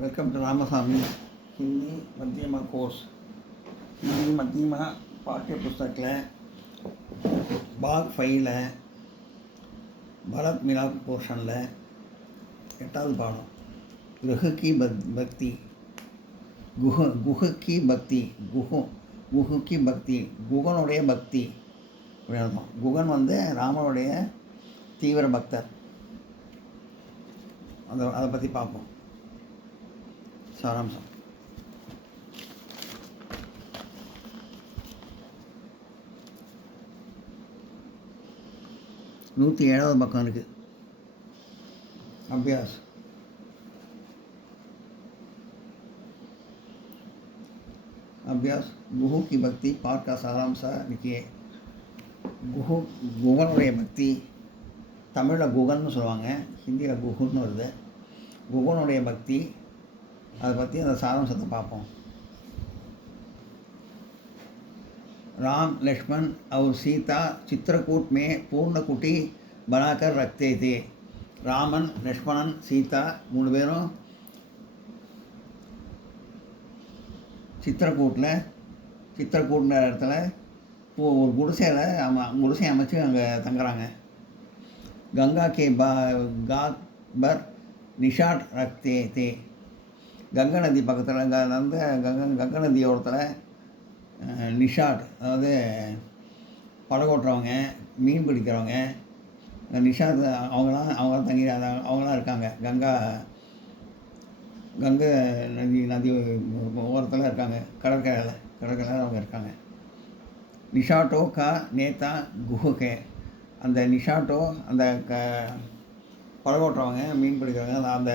Welcome to Ramaswamy Hindi Madhyama course. Hindi Madhyama பாட்டிய புஸ்தகத்தில் பாக் 5ல் பரத் மிலாப் போர்ஷனில் 8வது பாடம் குஹுக்கி பக்தி. குஹுக்கி பக்தி குஹுக்கி பக்தி குகனுடைய பக்தி அப்படின்னு அர்த்தம். குகன் ராமனுடைய தீவிர பக்தர். அதை பற்றி பார்ப்போம். சாராம்சம். நூற்றி 7வது பக்கம் இருக்குது. அபியாஸ். அபியாஸ் குஹு की भक्ति पाठ का सारांश लिखिए. குகனுடைய பக்தி, தமிழில் குகன்னு சொல்லுவாங்க, ஹிந்தியில் குஹுன்னு வருது. குகனுடைய பக்தி, அதை பற்றி அந்த சாராம்சத்தை பார்ப்போம். राम लक्ष्मण और सीता चित्रकूट में पूर्ण कुटी बनाकर रखते थे. ராமன், லக்ஷ்மணன், சீதா 3 பேரும் சித்திரக்கூட்ன இடத்துல ஒரு குடிசை அமைச்சு அங்கே தங்குறாங்க. கங்கா கே காட் பர் நிஷாட் ரக்தே தே. கங்கை நதி பக்கத்தில் கங்கை நதி ஓரத்தில் நிஷாட், அதாவது படகோட்டுறவங்க, மீன் பிடிக்கிறவங்க, நிஷாத் அவங்களாம் தங்கி அவங்களாம் இருக்காங்க. கங்கை நதி ஓரத்தில் இருக்காங்க. கடற்கரையில் அவங்க இருக்காங்க. நிஷாட்டோ கா நேதா குஹுகே. அந்த நிஷாட்டோ, அந்த படகோட்டுறவங்க, மீன் பிடிக்கிறவங்க, அந்த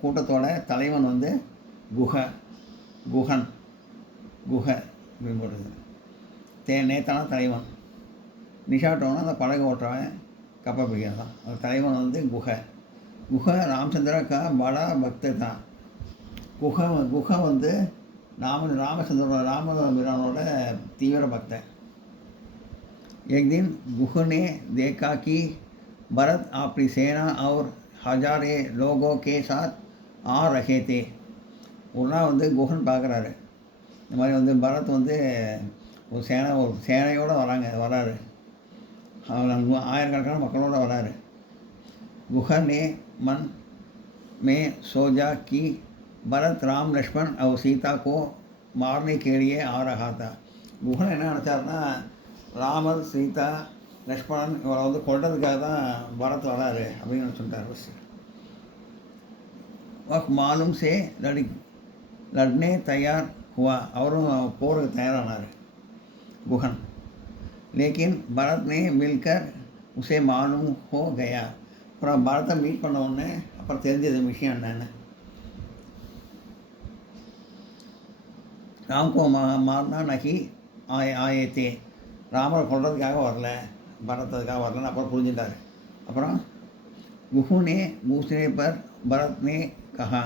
கூட்டத்தோட தலைவன் குஹன் அப்படின்னு போட்டுருது. நேத்தானா தலைவன், நிஷாட்டோன்னா அந்த படகு ஓட்டுறவன், கப்பல் பிடிக்கிறது தான். அந்த தலைவன் குஹ ராமச்சந்திர கா படா பக்தர் தான். குஹ ராமபிரானோட தீவிர பக்தன். एक दिन गुह ने देखा कि भरत अपनी सेना और हजारे लोगों के साथ आ रहे थे. ஒரு நாள் குஹன் பார்க்குறாரு, இந்த மாதிரி பரத் ஒரு சேனையோடு வராரு. ஆயிரக்கணக்கான மக்களோடு வராரு. गुह ने मन में सोचा कि भरत राम लक्ष्मण और सीता को मारने के लिए आ रहा था. குஹன் என்ன நினச்சாருன்னா, ராமர், சீதா, லக்ஷ்மணன் இவரை கொல்றதுக்காக தான் பரத் வராரு அப்படின்னு சொல்லிட்டார். वह मालूम से लड़ने तैयार हुआ. அவரும் போருக்கு தயாரானார் குஹன். लेकिन भरत ने मिलकर उसे मालूम हो गया. அப்புறம் பரத்தை மீட் பண்ண உடனே அப்புறம் தெரிஞ்சது விஷயம் என்னன்னு. राम को मारना नहीं आए थे. ராமரை கொல்றதுக்காக வரல, பரத்துக்காக வரலன்னு அப்புறம் புரிஞ்சுட்டார். அப்புறம் गुहू ने पूछने पर भरत ने कहा.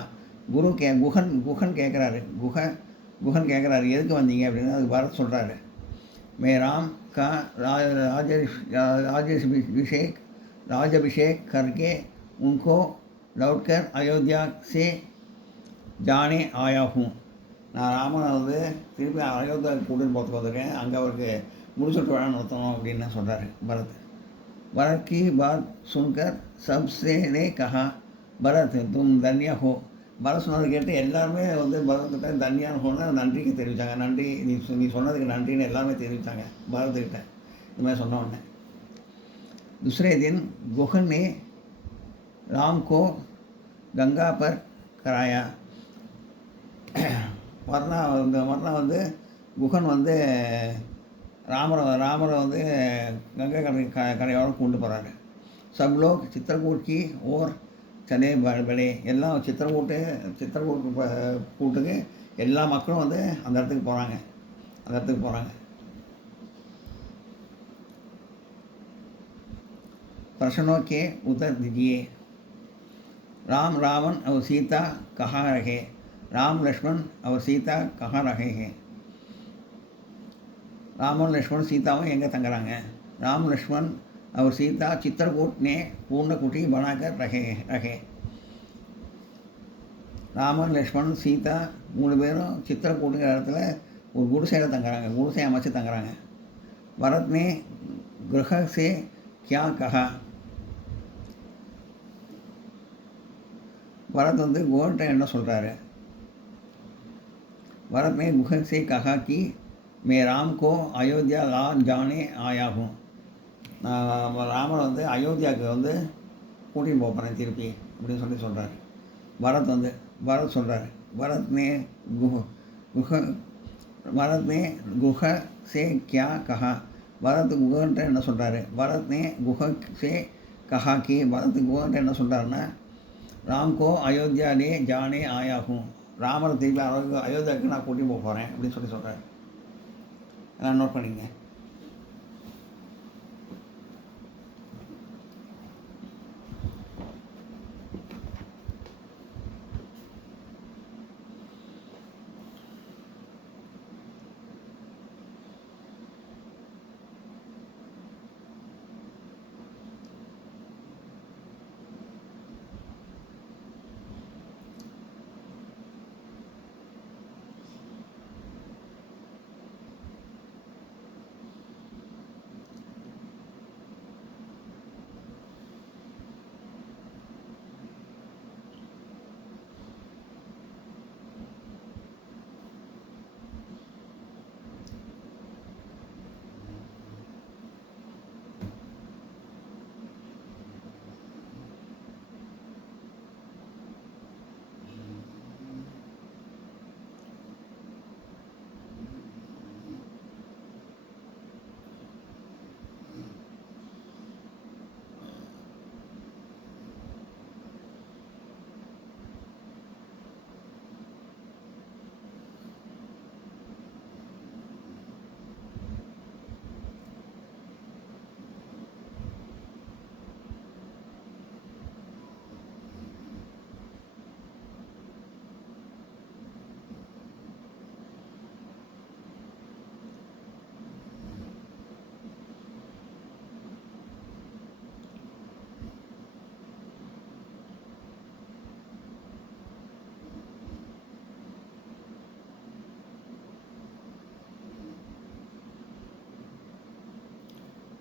குஹன் கேட்குறாரு, குஹன் கேட்குறாரு எதுக்கு வந்தீங்க அப்படின்னு. அதுக்கு பரத் சொல்கிறாரு, मैं राम का राजाभिषेक करके उनको लौटकर अयोध्या से जाने आया हूँ. நான் ராமனை திருப்பி அயோத்தியாவுக்கு கூட்டின்னு போகிறதுக்கு வந்திருக்கேன், அங்கே அவருக்கு முடிச்சுட்டு விழா நடத்தணும் அப்படின்னு சொல்கிறாரு பரத். भरत की बात सुनकर सबसे ने कहा, भरत तुम धन्य हो. பரத் சொன்னது கேட்டு எல்லாருமே பரத்கிட்ட தன்யான் ஹோன்னு நன்றிக்கு தெரிவித்தாங்க. நன்றி, நீ சொன்னதுக்கு நன்றின்னு எல்லாருமே தெரிவித்தாங்க பரத்கிட்ட. இந்த மாதிரி சொன்ன உடனே दूसरे दिन गुहन ने राम को गंगा पर कराया. மறுநாள் குஹன் ராமரை கங்கை கரையோரம் கொண்டு போகிறாரு. सब लोग चित्रकूट की ओर चले बड़े. எல்லாம் கூட்டுக்கு எல்லா மக்களும் அந்த இடத்துக்கு போகிறாங்க. प्रश्नों के उत्तर दीजिए. राम रावण और सीता कहाँ रहे? राम लक्ष्मण और सीता कहाँ रहे हैं? ராமன், லக்ஷ்மண், சீதாவும் எங்கே தங்குறாங்க? ராம், லக்ஷ்மண் और सीता चित्रकूट ने पूर्ण कुटी बनाकर रहे. ராமன் லக்ஷ்மணன் சீதா 3 பேரும் சித்திரக்கூட்டுங்கிற இடத்துல ஒரு குடிசையில் தங்குறாங்க, குடிசை அமைச்சு தங்குறாங்க. பரத் ने गृह से क्या कहा, பரத் வந்து குஹன்ட்ட என்ன சொல்கிறாரு. भरत ने गुह से कहा कि मैं राम को अयोध्या ला जाने आया हूँ. நான் ராமன் வந்து அயோத்தியாவுக்கு வந்து கூட்டின்னு போகிறேன் திருப்பி அப்படின்னு சொல்கிறார். பரத் சொல்கிறார் भरत ने गुह से क्या कहा, பரத் குஹன்ட்ட என்ன சொல்கிறாரு. भरत ने गुह से कहा कि பரத் குஹன்ட்ட என்ன சொல்கிறாருன்னா, ராம் கோ அயோத்தியா ले जाने आया हूँ, ராமரை திருப்பி அயோத்தியாவுக்கு நான் கூட்டின்னு போக போகிறேன் அப்படின்னு சொல்கிறார். எல்லாம் நோட் பண்ணிங்க.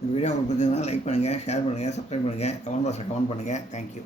இந்த வீடியோ உங்களுக்கு பிடிச்சதுன்னா லைக் பண்ணுங்கள், ஷேர் பண்ணுங்கள், சப்ஸ்கிரைப் பண்ணுங்கள், கமெண்ட் பாக்ஸில் கமெண்ட் பண்ணுங்கள். தேங்க்யூ.